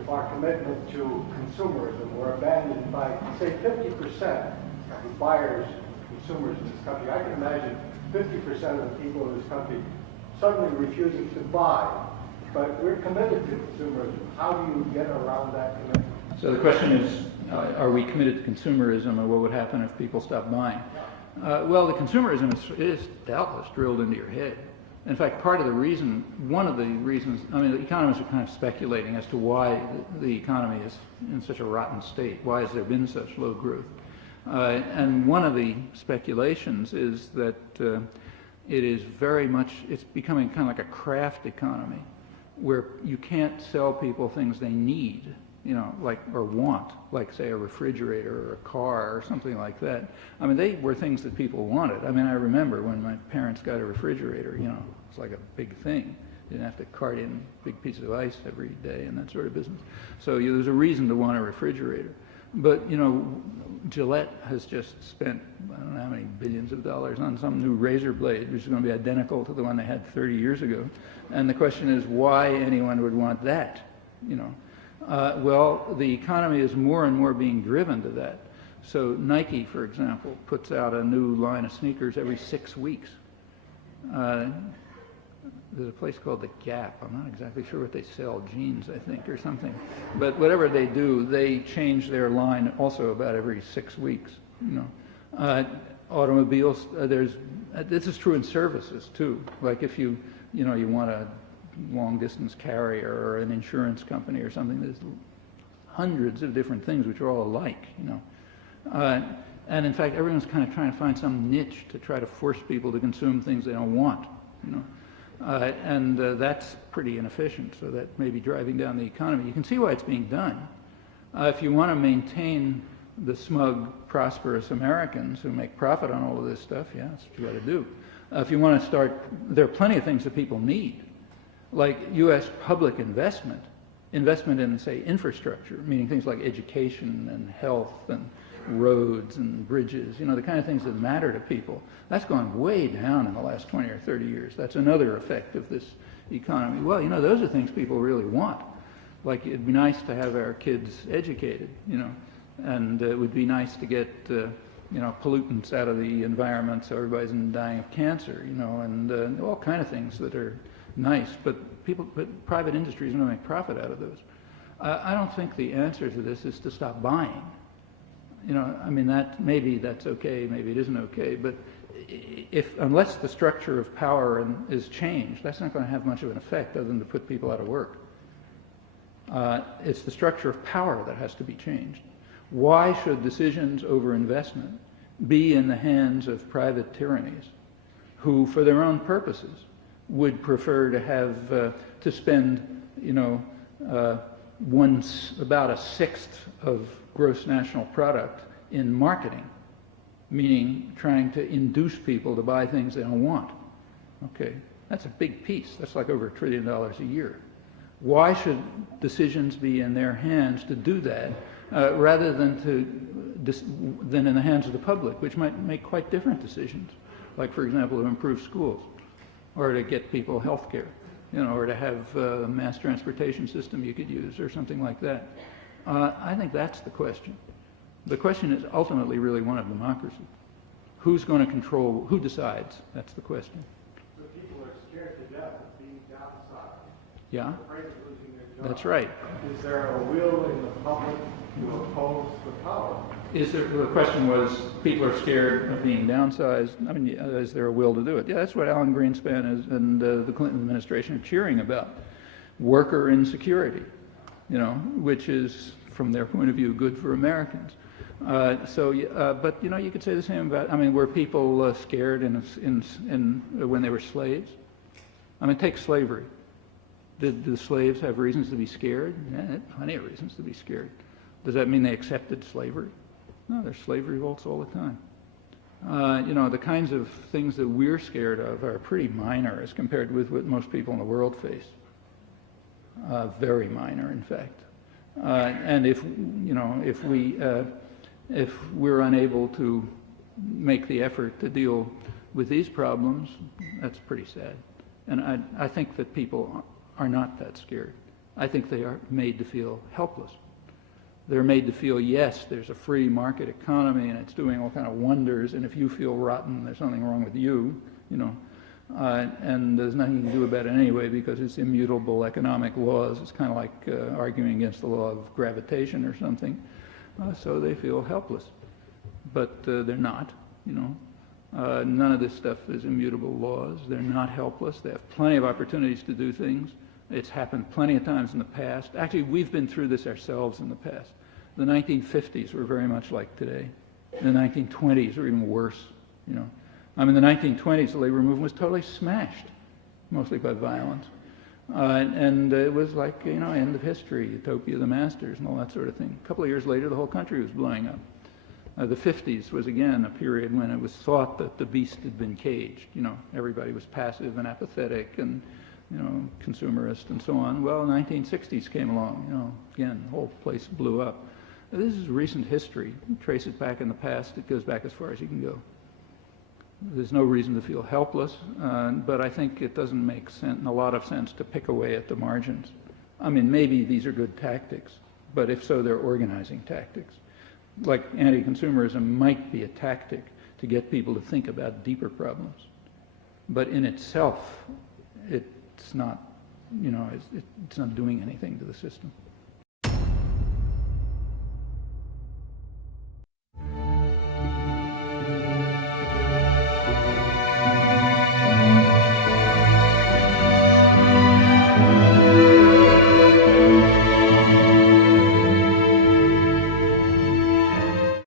if our commitment to consumerism were abandoned by, say, 50% of buyers, consumers in this country. I can imagine 50% of the people in this country suddenly refusing to buy. But we're committed to consumerism. How do you get around that commitment? So the question is, are we committed to consumerism, and what would happen if people stopped buying? Well, the consumerism is doubtless drilled into your head. In fact, one of the reasons, I mean, the economists are kind of speculating as to why the economy is in such a rotten state. Why has there been such low growth? And one of the speculations is that it's becoming kind of like a craft economy, where you can't sell people things they need, or want, like, say, a refrigerator or a car or something like that. I mean, they were things that people wanted. I mean, I remember when my parents got a refrigerator, it's like a big thing. You didn't have to cart in big pieces of ice every day and that sort of business. So there's a reason to want a refrigerator. But, Gillette has just spent, I don't know how many billions of dollars on some new razor blade, which is going to be identical to the one they had 30 years ago. And the question is why anyone would want that, Well, the economy is more and more being driven to that. So Nike, for example, puts out a new line of sneakers every 6 weeks. There's a place called The Gap. I'm not exactly sure what they sell, jeans, I think, or something. But whatever they do, they change their line also about every 6 weeks. Automobiles, this is true in services too. Like if you want a long-distance carrier or an insurance company or something, there's hundreds of different things which are all alike, And in fact, everyone's kind of trying to find some niche to try to force people to consume things they don't want, And that's pretty inefficient, so that may be driving down the economy. You can see why it's being done. If you want to maintain the smug, prosperous Americans who make profit on all of this stuff, yeah, that's what you got to do. If you want to start, there are plenty of things that people need, like U.S. public investment in, say, infrastructure, meaning things like education and health and roads and bridges, the kind of things that matter to people. That's gone way down in the last 20 or 30 years. That's another effect of this economy. Well, those are things people really want. Like, it'd be nice to have our kids educated, and it would be nice to get, pollutants out of the environment so everybody's not dying of cancer, and all kind of things that are nice. But private industry is going to make profit out of those. I don't think the answer to this is to stop buying. Maybe that's okay, maybe it isn't okay, but unless the structure of power is changed, that's not going to have much of an effect other than to put people out of work. It's the structure of power that has to be changed. Why should decisions over investment be in the hands of private tyrannies who, for their own purposes, would prefer to have to spend, about a sixth of gross national product in marketing, meaning trying to induce people to buy things they don't want. Okay, that's a big piece. That's like over $1 trillion a year. Why should decisions be in their hands to do that rather than in the hands of the public, which might make quite different decisions, like, for example, to improve schools or to get people health care, or to have a mass transportation system you could use or something like that. I think that's the question. The question is ultimately really one of democracy. Who's going to control, who decides? That's the question. So people are scared to death of being downsized. Yeah? Afraid of losing their job. That's right. Is there a will in the public to oppose the power? The question was, people are scared of being downsized. Is there a will to do it? Yeah, that's what Alan Greenspan and the Clinton administration are cheering about. Worker insecurity, which is, from their point of view, good for Americans. But you could say the same about, were people scared when they were slaves? Take slavery. Did the slaves have reasons to be scared? Yeah, they had plenty of reasons to be scared. Does that mean they accepted slavery? No, there's slave revolts all the time. The kinds of things that we're scared of are pretty minor as compared with what most people in the world face. Very minor, in fact. And if we're unable to make the effort to deal with these problems, that's pretty sad. And I think that people are not that scared. I think they are made to feel helpless. They're made to feel, yes, there's a free market economy and it's doing all kind of wonders, and if you feel rotten, there's something wrong with you, you know. And there's nothing you can do about it anyway because it's immutable economic laws. It's kind of like arguing against the law of gravitation or something. So they feel helpless. But they're not, you know. None of this stuff is immutable laws. They're not helpless. They have plenty of opportunities to do things. It's happened plenty of times in the past. Actually, we've been through this ourselves in the past. The 1950s were very much like today. The 1920s were even worse, you know. I mean, the 1920s, the labor movement was totally smashed, mostly by violence. And it was like, you know, end of history, utopia of the masters and all that sort of thing. A couple of years later, the whole country was blowing up. The 50s was, again, a period when it was thought that the beast had been caged. You know, everybody was passive and apathetic and, you know, consumerist and so on. Well, the 1960s came along, you know, again, the whole place blew up. This is recent history. You trace it back in the past, it goes back as far as you can go. There's no reason to feel helpless, but I think it doesn't make a lot of sense to pick away at the margins. I mean, maybe these are good tactics, but if so, they're organizing tactics. Like anti-consumerism might be a tactic to get people to think about deeper problems. But in itself, it's not, you know, it's not doing anything to the system.